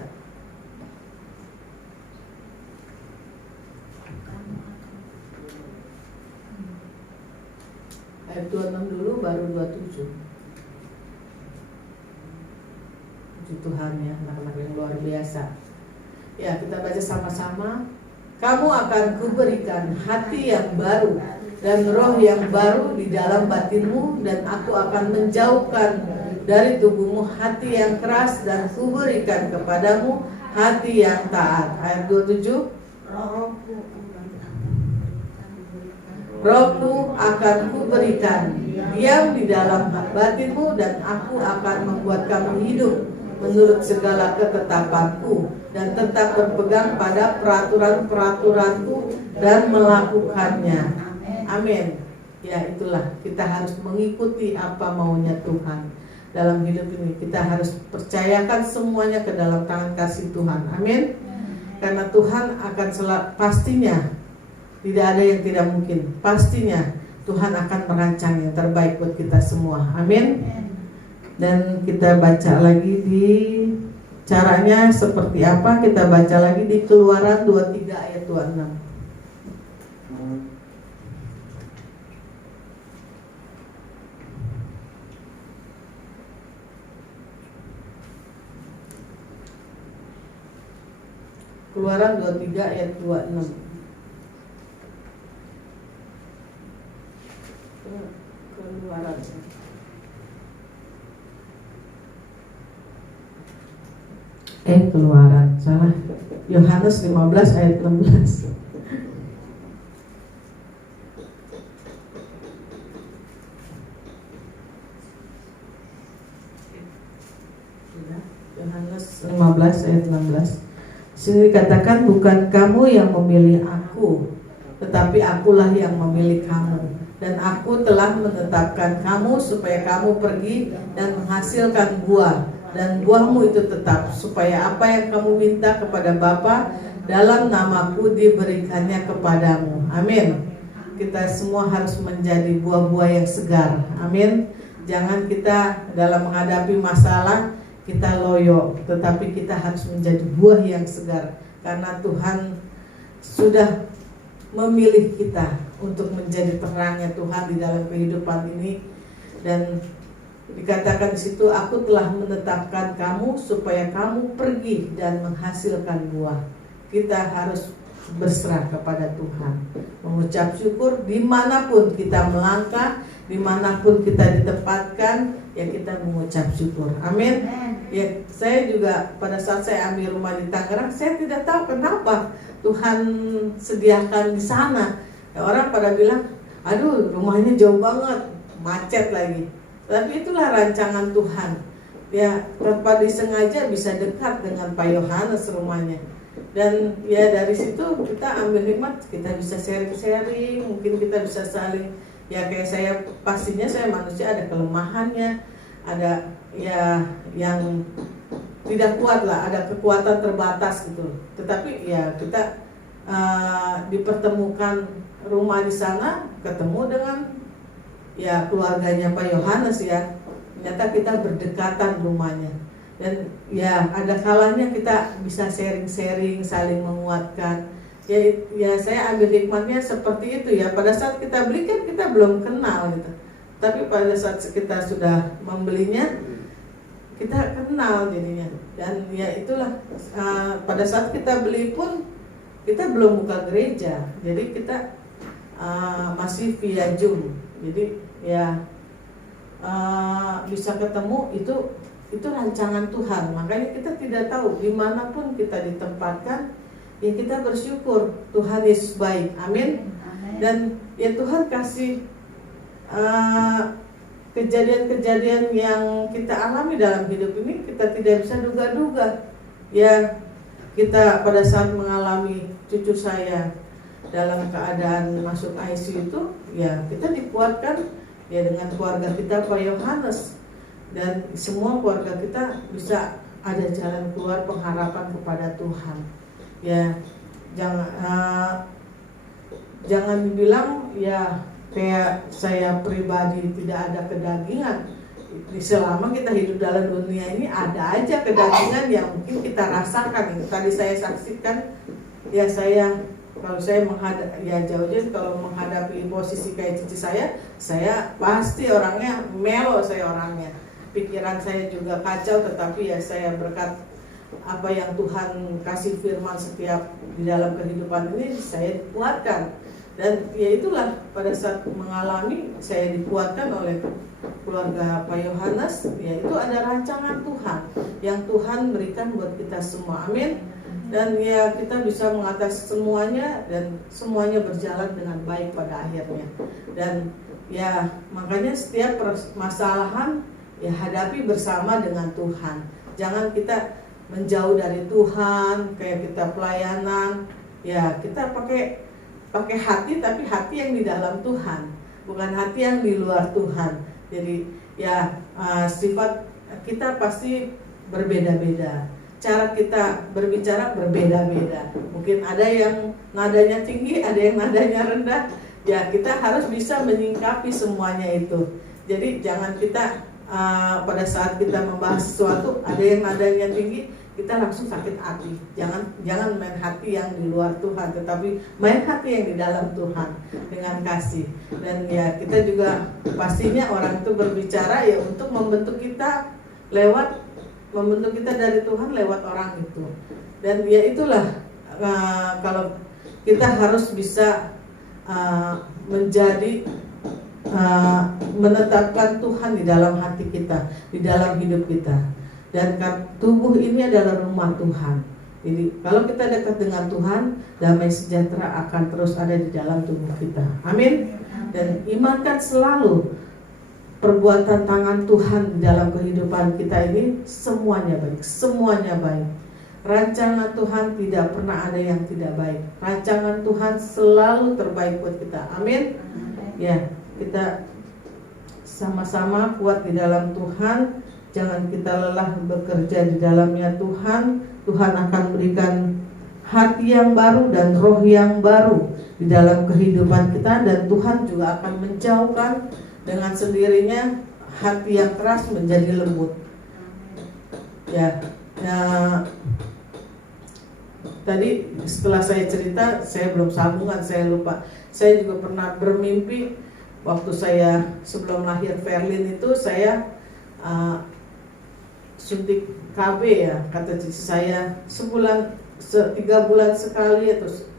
Ayat 26 dulu baru 27. Puji Tuhan ya, anak-anak yang luar biasa. Ya, kita baca sama-sama. Kamu akan kuberikan hati yang baru dan roh yang baru di dalam batinmu, dan aku akan menjauhkan dari tubuhmu hati yang keras dan kuberikan kepadamu hati yang taat. Ayat 27. Rohku akan kuberikan diam di dalam batinmu, dan aku akan membuat kamu hidup menurut segala ketetapanku, dan tetap berpegang pada peraturan-peraturanku dan melakukannya. Amin. Ya, itulah kita harus mengikuti apa maunya Tuhan dalam hidup ini. Kita harus percayakan semuanya ke dalam tangan kasih Tuhan. Amin. Karena Tuhan akan pastinya tidak ada yang tidak mungkin. Pastinya Tuhan akan merancang yang terbaik buat kita semua. Amin. Dan kita baca lagi di caranya seperti apa, kita baca lagi di Keluaran 23 ayat 26. Keluaran 23 ayat 26. Keluaran. Keluaran, salah. Yohanes 15 ayat 16. Yohanes 15 ayat 16. Sini dikatakan, bukan kamu yang memilih aku, tetapi akulah yang memilih kamu, dan aku telah menetapkan kamu supaya kamu pergi dan menghasilkan buah, dan buahmu itu tetap, supaya apa yang kamu minta kepada Bapa dalam namaku diberikannya kepadamu. Amin. Kita semua harus menjadi buah-buah yang segar. Amin. Jangan kita dalam menghadapi masalah kita loyo, tetapi kita harus menjadi buah yang segar, karena Tuhan sudah memilih kita untuk menjadi terangnya Tuhan di dalam kehidupan ini. Dan dikatakan di situ, aku telah menetapkan kamu supaya kamu pergi dan menghasilkan buah. Kita harus berserah kepada Tuhan, mengucap syukur dimanapun kita melangkah, dimanapun kita ditempatkan, ya kita mengucap syukur. Amin. Ya, saya juga pada saat saya ambil rumah di Tangerang, saya tidak tahu kenapa Tuhan sediakan di sana. Ya, orang pada bilang, aduh rumahnya jauh banget, macet lagi. Tapi itulah rancangan Tuhan. Ya, tanpa disengaja bisa dekat dengan Pak Yohanes rumahnya. Dan ya dari situ kita ambil hikmat, kita bisa sharing-sharing, mungkin kita bisa saling, ya kayak saya, pastinya saya manusia ada kelemahannya, ada ya yang tidak kuat lah, ada kekuatan terbatas gitu. Tetapi ya kita dipertemukan rumah di sana, ketemu dengan ya keluarganya Pak Yohanes ya. Ternyata kita berdekatan rumahnya. Dan ya ada kalanya kita bisa sharing-sharing, saling menguatkan. Ya saya ambil hikmatnya seperti itu ya. Pada saat kita beli kan kita belum kenal gitu. Tapi pada saat kita sudah membelinya, kita kenal jadinya. Dan ya itulah pada saat kita beli pun kita belum buka gereja. Jadi kita masih via Zoom. Jadi ya bisa ketemu, itu rancangan Tuhan. Makanya kita tidak tahu dimanapun kita ditempatkan, ya kita bersyukur. Tuhan Yesus baik. Amin. Dan ya Tuhan kasih kejadian-kejadian yang kita alami dalam hidup ini, kita tidak bisa duga-duga. Ya kita pada saat mengalami cucu saya dalam keadaan masuk ICU itu, ya kita dikuatkan ya dengan keluarga kita Pak Yohanes, dan semua keluarga kita bisa ada jalan keluar pengharapan kepada Tuhan. Ya jangan dibilang ya kayak saya pribadi tidak ada kedagingan. Selama kita hidup dalam dunia ini ada aja kedagingan yang mungkin kita rasakan. Tadi saya saksikan, ya kalau saya jauh-jauh kalau menghadapi posisi kayak cici saya pasti orangnya melo, saya orangnya. Pikiran saya juga kacau, tetapi ya saya berkat apa yang Tuhan kasih firman setiap di dalam kehidupan ini, saya dikuatkan. Dan ya itulah pada saat mengalami, saya dikuatkan oleh keluarga Pak Yohanes. Ya itu ada rancangan Tuhan yang Tuhan berikan buat kita semua. Amin. Dan ya kita bisa mengatasi semuanya, dan semuanya berjalan dengan baik pada akhirnya. Dan ya makanya setiap permasalahan ya hadapi bersama dengan Tuhan. Jangan kita menjauh dari Tuhan, kayak kita pelayanan, ya kita pakai hati, tapi hati yang di dalam Tuhan, bukan hati yang di luar Tuhan. Jadi ya sifat kita pasti berbeda-beda. Cara kita berbicara berbeda-beda. Mungkin ada yang nadanya tinggi, ada yang nadanya rendah. Ya kita harus bisa menyingkapi semuanya itu. Jadi jangan kita pada saat kita membahas sesuatu, ada yang nadanya tinggi, kita langsung sakit hati. Jangan main hati yang di luar Tuhan, tetapi main hati yang di dalam Tuhan dengan kasih. Dan ya kita juga pastinya orang itu berbicara ya untuk membentuk kita dari Tuhan lewat orang itu. Dan ya itulah kalau kita harus bisa menjadi menetapkan Tuhan di dalam hati kita, di dalam hidup kita. Dan tubuh ini adalah rumah Tuhan. Jadi kalau kita dekat dengan Tuhan, damai sejahtera akan terus ada di dalam tubuh kita. Amin. Dan imankan selalu perbuatan tangan Tuhan di dalam kehidupan kita ini semuanya baik, semuanya baik. Rancangan Tuhan tidak pernah ada yang tidak baik. Rancangan Tuhan selalu terbaik buat kita. Amin. Ya, kita sama-sama kuat di dalam Tuhan. Jangan kita lelah bekerja di dalamnya Tuhan. Tuhan akan berikan hati yang baru dan roh yang baru di dalam kehidupan kita. Dan Tuhan juga akan menjauhkan dengan sendirinya hati yang keras menjadi lembut. Ya, tadi setelah saya cerita, saya belum sambungan, saya lupa. Saya juga pernah bermimpi waktu saya sebelum lahir Verlin itu, saya suntik KB ya, kata saya sebulan, 3 bulan sekali ya, terus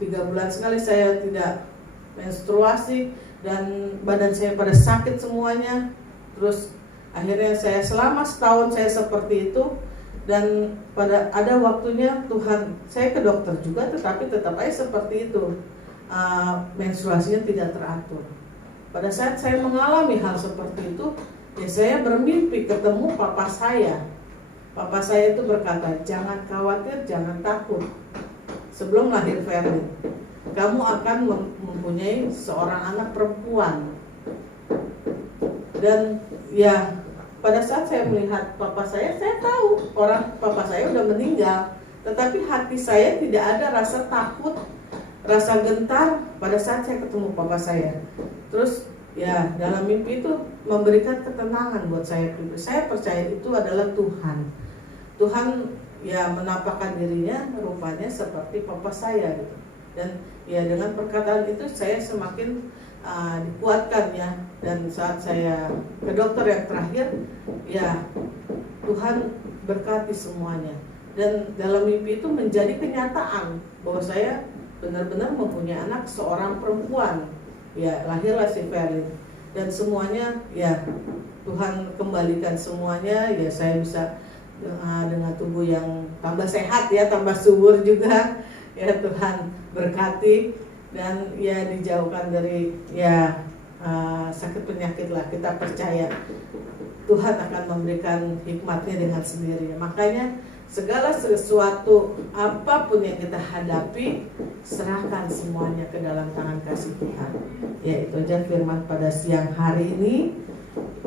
3 bulan sekali saya tidak menstruasi dan badan saya pada sakit semuanya. Terus akhirnya saya selama setahun saya seperti itu. Dan pada ada waktunya Tuhan, saya ke dokter juga, tetapi tetap aja seperti itu, menstruasinya tidak teratur. Pada saat saya mengalami hal seperti itu, ya saya bermimpi ketemu papa saya. Papa saya itu berkata, jangan khawatir, jangan takut. Sebelum lahir Verlin, kamu akan mempunyai seorang anak perempuan. Dan ya, pada saat saya melihat papa saya tahu papa saya udah meninggal. Tetapi hati saya tidak ada rasa takut, rasa gentar pada saat saya ketemu papa saya. Terus ya, dalam mimpi itu memberikan ketenangan buat saya. Saya percaya itu adalah Tuhan. Tuhan ya menampakkan dirinya rupanya seperti papa saya gitu. Dan ya dengan perkataan itu saya semakin dikuatkan ya. Dan saat saya ke dokter yang terakhir, ya Tuhan berkati semuanya. Dan dalam mimpi itu menjadi kenyataan bahwa saya benar-benar mempunyai anak seorang perempuan. Ya, lahirlah si Verlin. Dan semuanya ya Tuhan kembalikan semuanya. Ya, saya bisa dengan tubuh yang tambah sehat ya, tambah subur juga. Ya, Tuhan berkati dan ya dijauhkan dari ya sakit penyakit lah. Kita percaya Tuhan akan memberikan hikmatnya dengan sendirinya. Makanya segala sesuatu apapun yang kita hadapi, serahkan semuanya ke dalam tangan kasih Tuhan. Ya, itu aja firman pada siang hari ini.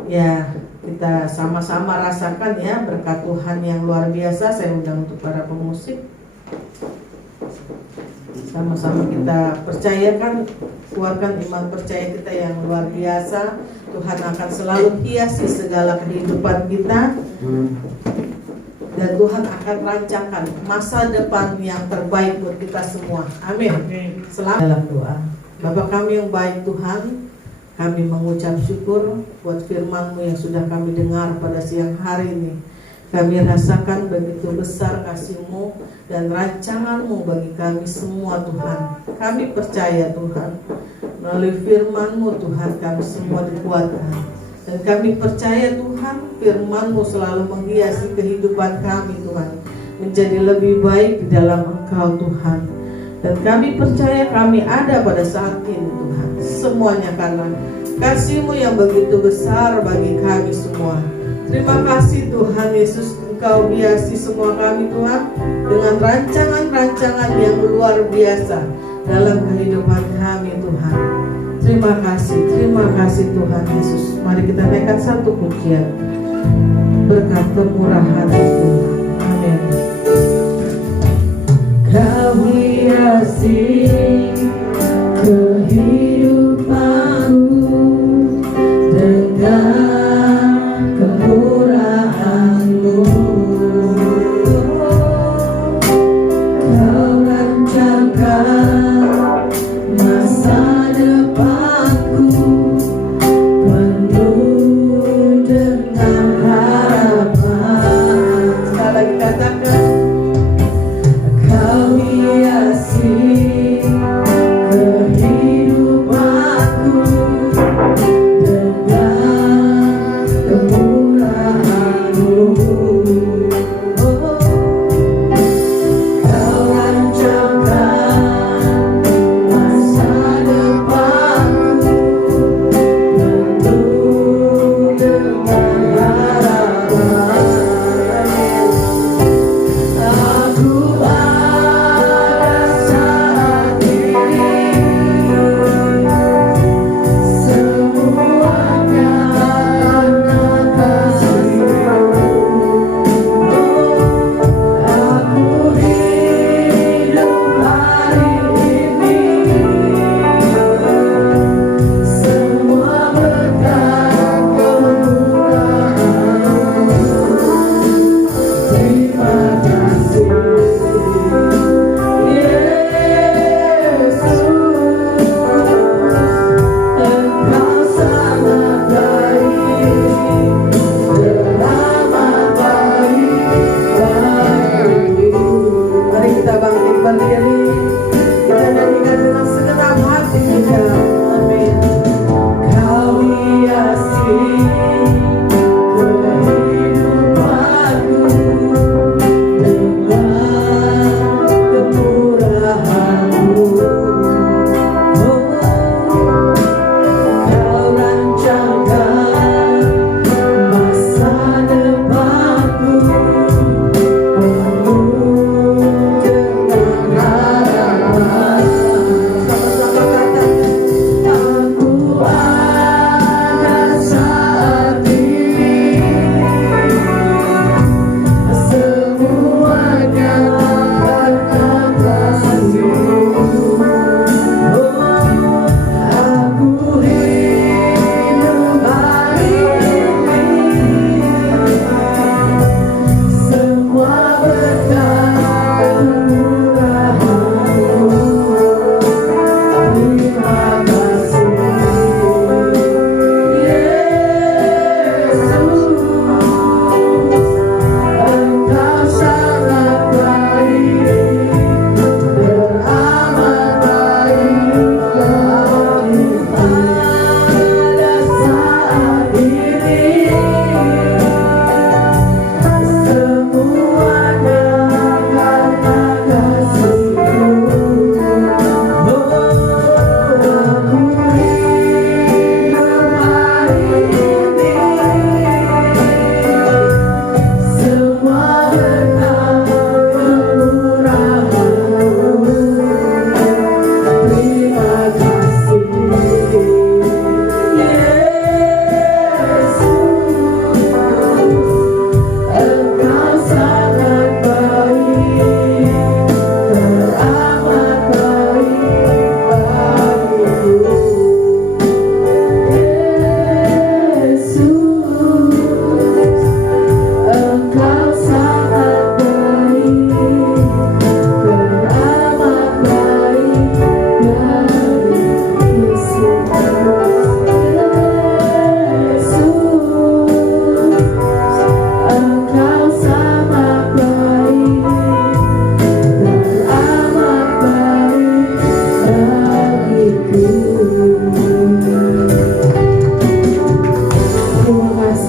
Ya, kita sama-sama rasakan ya berkat Tuhan yang luar biasa. Saya undang untuk para pemusik. Sama-sama kita percayakan, keluarkan iman percaya kita yang luar biasa. Tuhan akan selalu hiasi segala kehidupan kita. Dan Tuhan akan rancangkan masa depan yang terbaik buat kita semua. Amin. Selamat dalam doa. Bapa kami yang baik Tuhan, kami mengucap syukur buat firman-Mu yang sudah kami dengar pada siang hari ini. Kami rasakan begitu besar kasih-Mu dan rancangan-Mu bagi kami semua Tuhan. Kami percaya Tuhan, melalui firman-Mu Tuhan kami semua dikuatkan. Dan kami percaya Tuhan, firman-Mu selalu menghiasi kehidupan kami Tuhan, menjadi lebih baik di dalam Engkau Tuhan. Dan kami percaya kami ada pada saat ini Tuhan, semuanya karena kasih-Mu yang begitu besar bagi kami semua. Terima kasih Tuhan Yesus, Engkau hiasi semua kami Tuhan dengan rancangan-rancangan yang luar biasa dalam kehidupan kami Tuhan. Terima kasih Tuhan Yesus. Mari kita naikkan satu pujian berkat kemurahan Tuhan. Amin. Kau hiasi kehidupanku dengan kemurahan-Mu. Kau rancangkan masa depanku penuh dengan harapan. Sekali lagi katakan, Kau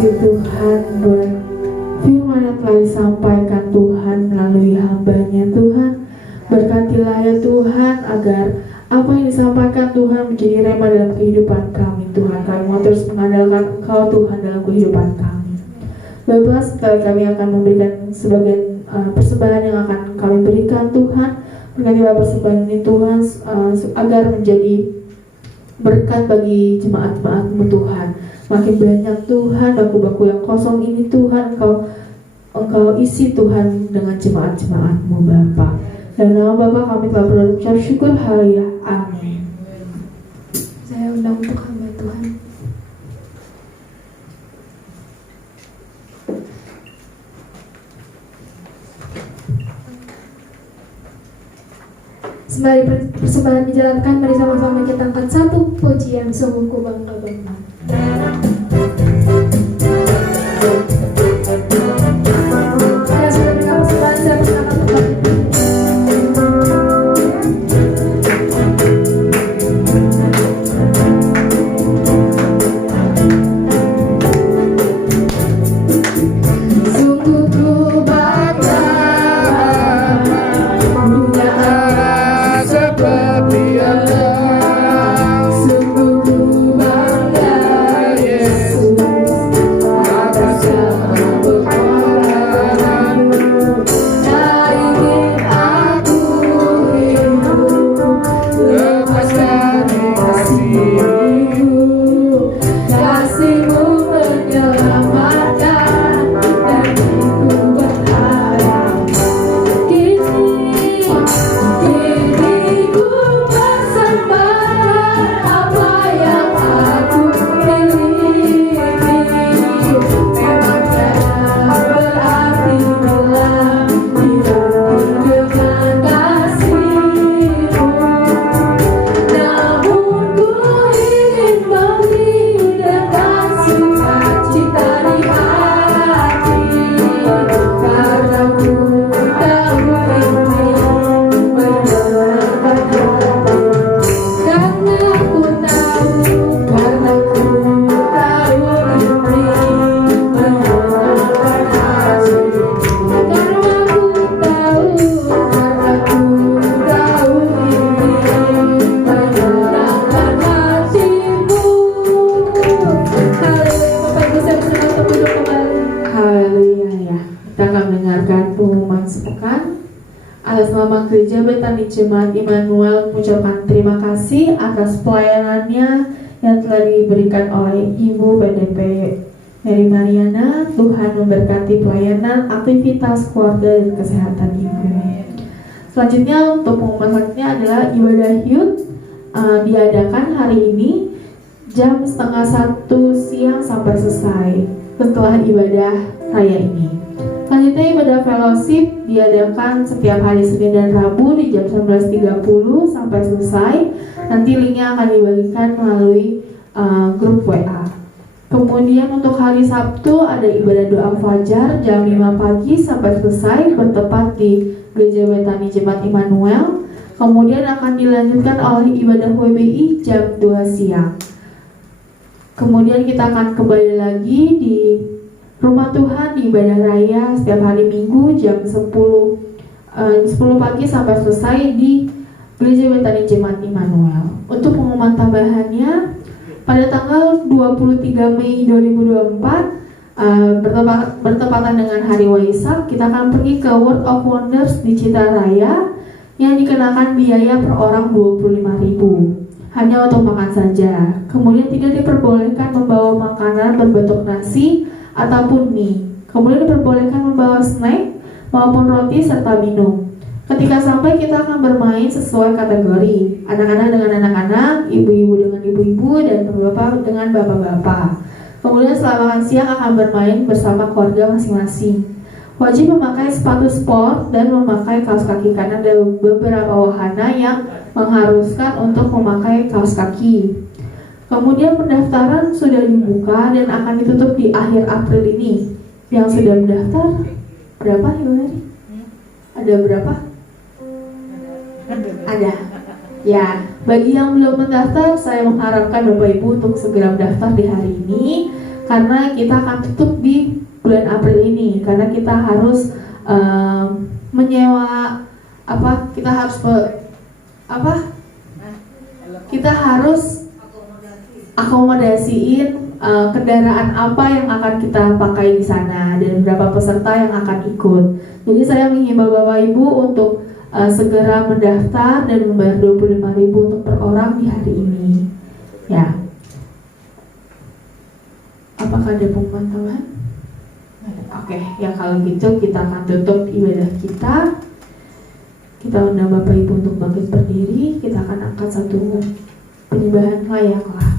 kasih Tuhan buat firman yang telah disampaikan Tuhan melalui hamba-Nya Tuhan. Berkatilah ya Tuhan agar apa yang disampaikan Tuhan menjadi rema dalam kehidupan kami Tuhan. Kami mau terus mengandalkan Engkau Tuhan dalam kehidupan kami. Bapak, setelah kami akan memberikan sebagian persembahan yang akan kami berikan Tuhan. Berkatilah persembahan ini Tuhan agar menjadi berkat bagi jemaat-jemaat-Mu Tuhan. Makin banyak Tuhan baku-baku yang kosong ini Tuhan Engkau isi Tuhan dengan jemaat-jemaat-Mu Bapa. Dalam nama Bapa kami telah berucap syukur, haleluya, amin. Saya undang untuk hamba Tuhan. Sembari persembahan dijalankan, mari sama-sama kita angkat satu pujian, sungguh ku bangga-bangga. Ya, sudah dengan persembahan saya persilakan untuk berdiri. Sungguh ku bangga punya Allah seperti Allah. Sungguh ku bangga Yesus atas segala perbuatanmu. Tak ingin aku hidup lepas dari kasih-Mu. Kasih-Mu menyelamatkan dan ku berharap. Kini ku persembahkan apa yang aku miliki. Memang tak berarti dalam hidupku dengan kasih-Mu. Namun ku ingin memberi dengan sukacita di hati, karena ku tahu ini menyenangkan hati. Karena ku tahu ini menyenangkan hati. Karena ku tahu ini menyenangkan hati-Mu. Haleluya. Bapak Ibu saya bersemangat untuk duduk kembali. Haleluya ya. Kita akan mendengarkan pengumuman sepekan. Atas nama Gereja Betani Jemaat Immanuel mengucapkan terima kasih atas pelayanannya yang telah diberikan oleh Ibu PDP Mary Mariana. Tuhan memberkati pelayanan, aktivitas keluarga dan kesehatan Ibu. Selanjutnya untuk pengumuman selanjutnya adalah ibadah youth diadakan hari ini jam 12:30 siang sampai selesai setelah ibadah raya ini. Selanjutnya ibadah fellowship diadakan setiap hari Senin dan Rabu di jam 19.30 sampai selesai. Nanti linknya akan dibagikan melalui grup WA. Kemudian untuk hari Sabtu ada ibadah doa fajar jam 5 pagi sampai selesai, bertepat di Gereja Betani Jemaat Immanuel. Kemudian akan dilanjutkan oleh ibadah WBI jam 2 siang. Kemudian kita akan kembali lagi di Rumah Tuhan di ibadah raya setiap hari Minggu jam 10 pagi sampai selesai di Gereja Betani Jemaat Immanuel. Untuk pengumuman tambahannya, pada tanggal 23 Mei 2024 bertepatan dengan hari Waisak, kita akan pergi ke World of Wonders di Citaraya yang dikenakan biaya per orang 25.000, hanya untuk makan saja. Kemudian tidak diperbolehkan membawa makanan berbentuk nasi ataupun mie. Kemudian diperbolehkan membawa snack maupun roti serta minum. Ketika sampai kita akan bermain sesuai kategori, anak-anak dengan anak-anak, ibu-ibu dengan ibu-ibu, dan bapak dengan bapak-bapak. Kemudian setelah makan siang akan bermain bersama keluarga masing-masing. Wajib memakai sepatu sport dan memakai kaos kaki karena ada beberapa wahana yang mengharuskan untuk memakai kaos kaki. Kemudian pendaftaran sudah dibuka dan akan ditutup di akhir April ini. Yang sudah mendaftar berapa Ibu Mary? Ada berapa? Ada. Ya, bagi yang belum mendaftar, saya mengharapkan Bapak Ibu untuk segera mendaftar di hari ini, karena kita akan tutup di bulan April ini, karena kita harus menyewa kita harus akomodasiin kendaraan apa yang akan kita pakai di sana dan berapa peserta yang akan ikut. Jadi saya menghimbau Bapak Ibu untuk segera mendaftar dan membayar 25.000 untuk per orang di hari ini. Ya. Apakah ada pemantauan? Oke, ya kalau gitu kita akan tutup ibadah kita. Kita undang Bapak Ibu untuk bangkit berdiri. Kita akan angkat satu penyembahan layaklah.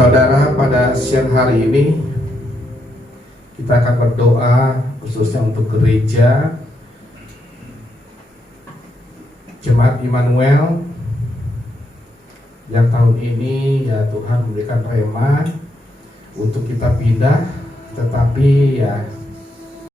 Saudara, pada siang hari ini kita akan berdoa khususnya untuk gereja Jemaat Immanuel yang tahun ini ya Tuhan memberikan rema untuk kita pindah, tetapi ya